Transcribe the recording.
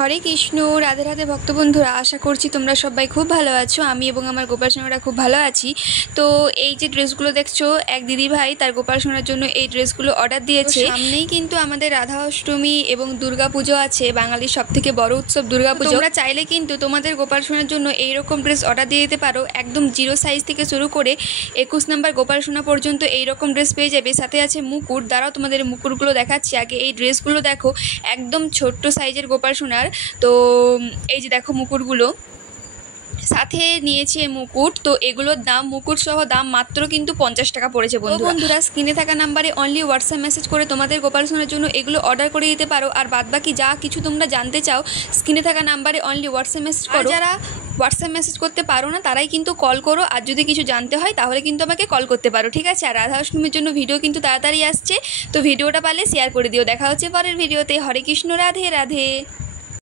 হরে কৃষ্ণ। রাধে রাধে ভক্ত বন্ধুরা, আশা করছি তোমরা সবাই খুব ভালো আছো। আমি এবং আমার গোপাল সোনারা খুব ভালো আছি। তো এই যে ড্রেসগুলো দেখছো, এক দিদি ভাই তার গোপাল সোনার জন্য এই ড্রেসগুলো অর্ডার দিয়েছে। সামনেই কিন্তু আমাদের রাধা অষ্টমী এবং দুর্গা পুজো আছে, বাঙালির সব থেকে বড় উৎসব দুর্গা পুজো। তোমরা চাইলে কিন্তু তোমাদের গোপাল সোনার জন্য এইরকম ড্রেস অর্ডার দিয়ে দিতে পারো। একদম 0 সাইজ থেকে শুরু করে 21 নাম্বার গোপাল সোনা পর্যন্ত এইরকম ড্রেস পেয়ে যাবে। সাথে আছে মুকুট। দ্বারাও তোমাদের মুকুটগুলো দেখাচ্ছি। আগে এই ড্রেসগুলো দেখো, একদম ছোট্ট সাইজের গোপাল সোনার। তো এই যে দেখো মুকুটগুলো, সাথে নিয়েছে মুকুট। তো এগুলোর দাম, মুকুট সহ দাম মাত্র কিন্তু 50 টাকা পড়েছে। বন্ধুরা স্ক্রিনে থাকা নাম্বারে অনলি হোয়াটসঅ্যাপ মেসেজ করে তোমাদের গোপাল সোনার জন্য এগুলো অর্ডার করে দিতে পারো। আর বাদবাকি যা কিছু তোমরা জানতে চাও, স্ক্রিনে থাকা নাম্বারে অনলি হোয়াটসঅ্যাপ মেসেজ করো। যারা হোয়াটসঅ্যাপ মেসেজ করতে পারো না তারাই কিন্তু কল করো। আর যদি কিছু জানতে হয় তাহলে কিন্তু আমাকে কল করতে পারো, ঠিক আছে? আর রাধা অষ্টমীর জন্য ভিডিও কিন্তু তাড়াতাড়ি আসছে, তো ভিডিওটা পারলে শেয়ার করে দিও। দেখা হচ্ছে পরের ভিডিওতে। হরে কৃষ্ণ, রাধে রাধে।